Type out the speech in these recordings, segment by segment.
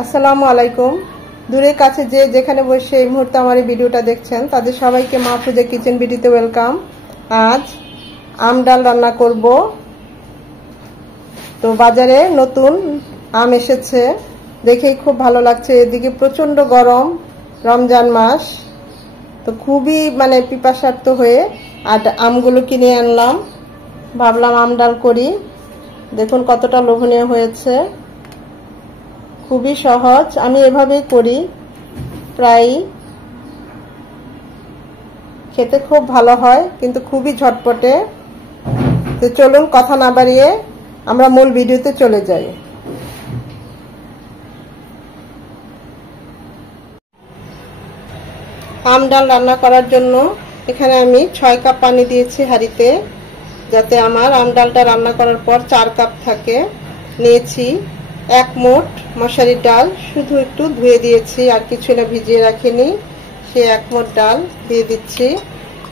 আসসালামু আলাইকুম। দূরে কাছে যে যেখানে বসে এই মুহূর্তে আমার এই ভিডিওটা দেখছেন তাদের সবাইকে মাহফুজা কিচেন ভিডিওতে ওয়েলকাম। আজ আম ডাল রান্না করব। তো বাজারে নতুন আম এসেছে, দেখেই খুব ভালো লাগছে। এদিকে প্রচন্ড গরম, রমজান মাস, তো খুবই পিপাসার্ত হয়ে আর আমগুলো কিনে আনলাম। ভাবলাম আম ডাল করি। দেখুন কতটা লোভনীয় হয়েছে, খুবই সহজ। আমি এভাবেই করি প্রায়, খেতে খুব ভালো হয় কিন্তু খুবই ঝটপটে। তো চলুন কথা না বাড়িয়ে আমরা মূল ভিডিওতে চলে যাই। আম ডাল রান্না করার জন্য এখানে আমি 6 কাপ পানি দিয়েছি হাঁড়িতে, যাতে আমার আম ডালটা রান্না করার পর 4 কাপ থাকে। নিয়েছি 1 মুঠ মশারির ডাল, শুধু একটু ধুয়ে দিয়েছি, আর কিছু না, ভিজিয়ে রাখিনি। সে 1 মুঠ ডাল দিয়ে দিচ্ছি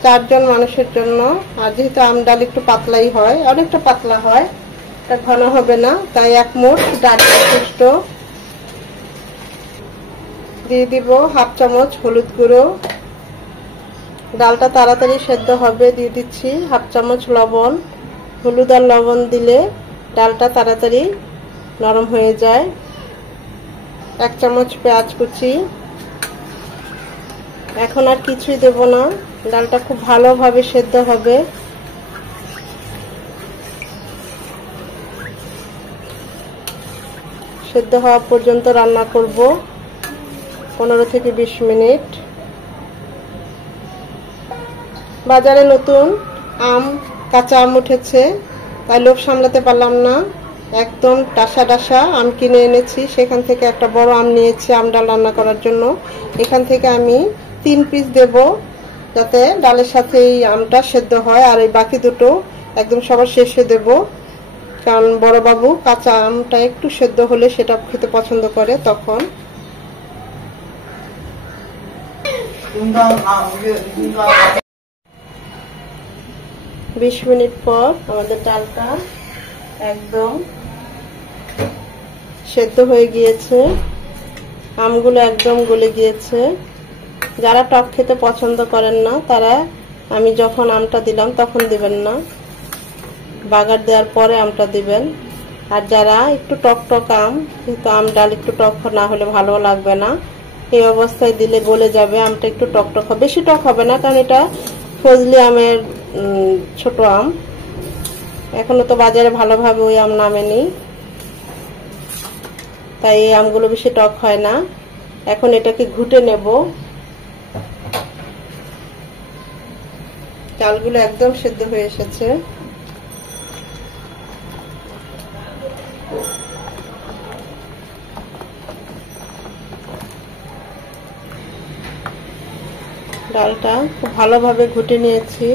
4 জন মানুষের জন্য। আর যেহেতু আম ডাল একটু পাতলাই হয়, অনেকটা পাতলা হয়, এটা ঘন হবে না, তাই 1 মুঠ ডাল যথেষ্ট। দিয়ে দিব 1/2 চামচ হলুদ গুঁড়ো। ডালটা তাড়াতাড়ি সেদ্ধ হবে, দিয়ে দিচ্ছি 1/2 চামচ লবণ। হলুদ আর লবণ দিলে ডালটা তাড়াতাড়ি নরম হয়ে যায়। 1 চামচ পেঁয়াজ কুচি। এখন আর কিছুই দেব না, ডালটা খুব ভালোভাবে সেদ্ধ হবে। সেদ্ধ হওয়া পর্যন্ত রান্না করব 15 থেকে 20 মিনিট। বাজারে নতুন কাঁচা আম উঠেছে, তাই লোভ সামলাতে পারলাম না, একদম ডাসা ডাসা আম কিনে এনেছি। সেখান থেকে একটা বড় আম নিয়েছি আম ডাল রান্না করার জন্য। এখান থেকে আমি 3 পিস দেব, যাতে ডালের সাথে এই আমটা সেদ্ধ হয়। আর এই বাকি দুটো একদম সবার শেষে দেব, কারণ বড় বাবু কাঁচা আমটা একটু সেদ্ধ হলে সেটা খেতে পছন্দ করে। তখন 20 মিনিট পর আমাদের ডালটা একদম সেদ্ধ হয়ে গিয়েছে, আমগুলো একদম গলে গিয়েছে। যারা টক খেতে পছন্দ করেন না তারা আমি যখন আমটা দিলাম তখন দিবেন না, বাগার দেওয়ার পরে আমটা দিবেন। আর যারা একটু টক টক আম, কিন্তু আম ডাল একটু টক না হলে ভালো লাগবে না, এই অবস্থায় দিলে গলে যাবে। আমটা একটু টক টক হবে, বেশি টক হবে না, কারণ এটা ফজলি আমের ছোট আম, এখনো তো বাজারে ভালোভাবে ওই আম নামেনি, তাই এই আমগুলো বেশি টক হয় না। এখন এটাকে ঘুটে নেব। চালগুলো একদম সেদ্ধ হয়ে এসেছে। ডালটা খুব ভালোভাবে ঘুটে নিয়েছি।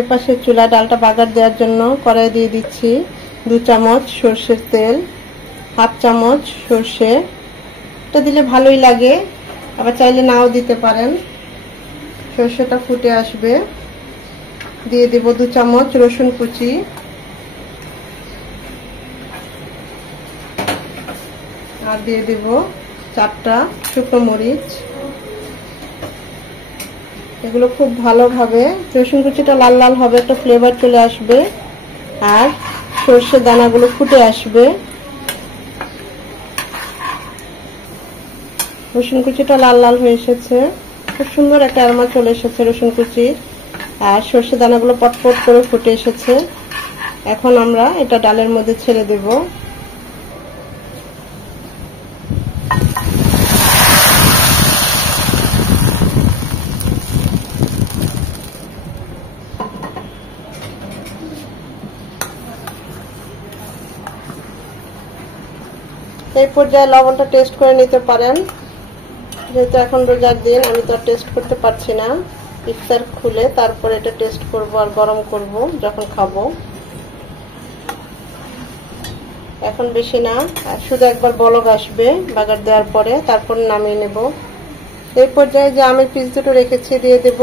এপাশে চুলা ডালটা বাগার দেওয়ার জন্য কড়াই দিয়ে দিচ্ছি 2 চামচ সরষের তেল, 1/2 চামচ সরষে। এটা দিলে ভালোই লাগে, আবার চাইলে নাও দিতে পারেন। সরষেটা ফুটে আসবে, দিয়ে দেব 2 চামচ রসুন কুচি, আর দিয়ে দেব 4টা শুকনো মরিচ। এগুলো খুব ভালোভাবে, রসুন কুচিটা লাল লাল হবে, একটা ফ্লেভার চলে আসবে, আর সরষের দানাগুলো ফুটে আসবে। রসুন কুচিটা লাল লাল হয়ে এসেছে, খুব সুন্দর একটা অ্যারোমা চলে এসেছে রসুন কুচির, আর সরষের দানাগুলো পটপট করে ফুটে এসেছে। এখন আমরা এটা ডালের মধ্যে ছেড়ে দেব। এই পর্যায়ে লবণটা টেস্ট করে নিতে পারেন, যেহেতু এখন রোজার দিন, আমি তো টেস্ট করতে পারছি না। ইফতার খুলে তারপর এটা টেস্ট করব আর গরম করব যখন খাবো। এখন বেশি না, শুধু একবার বলক আসবে বাগার দেওয়ার পরে, তারপর নামিয়ে নেব। এই পর্যায়ে যে আমের পিস দুটো রেখেছি দিয়ে দেব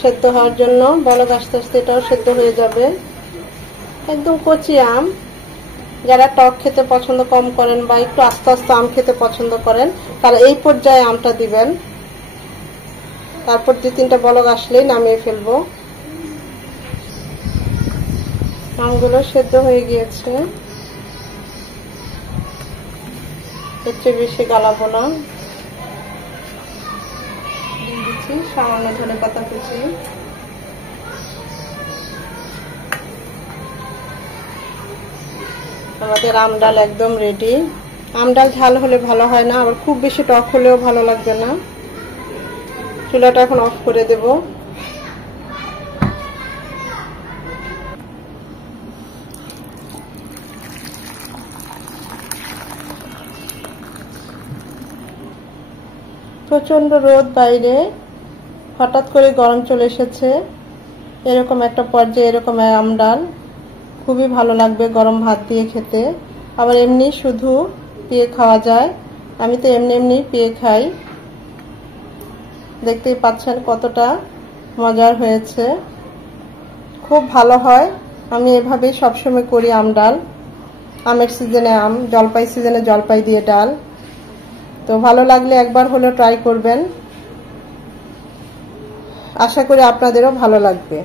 সেদ্ধ হওয়ার জন্য। বলক আস্তে আস্তে এটাও সেদ্ধ হয়ে যাবে। একদম কচি আম, যারা টক খেতে পছন্দ কম করেন বা একটু আস্তে আস্তে আম খেতে পছন্দ করেন তারা এই পর্যায়ে আমটা দিবেন। তারপর 2-3টা বলক আসলেই নামিয়ে ফেলবো। আমগুলো সেদ্ধ হয়ে গিয়েছে, এর চেয়ে বেশি গালাবো না। দিয়ে দিচ্ছি সামান্য ধনেপাতা কুচি। আমাদের আম ডাল একদম রেডি। আম ডাল ঝাল হলে ভালো হয় না, আবার খুব বেশি টক হলেও ভালো লাগবে না। চুলাটা এখন অফ করে দেব। প্রচন্ড রোদ বাইরে, হঠাৎ করে গরম চলে এসেছে। এরকম একটা পর্যায়ে এরকম আম ডাল খুবই ভালো লাগবে গরম ভাত দিয়ে খেতে। আবার এমনি শুধু পিয়ে খাওয়া যায়, আমি তো এমনি এমনি পিয়ে খাই। দেখতেই পাচ্ছেন কতটা মজার হয়েছে, খুব ভালো হয়। আমি এভাবেই সবসময় করি আম ডাল। আমের সিজনে আম, জলপাই সিজনে জলপাই দিয়ে ডাল। তো ভালো লাগলে একবার হলেও ট্রাই করবেন, আশা করি আপনাদেরও ভালো লাগবে।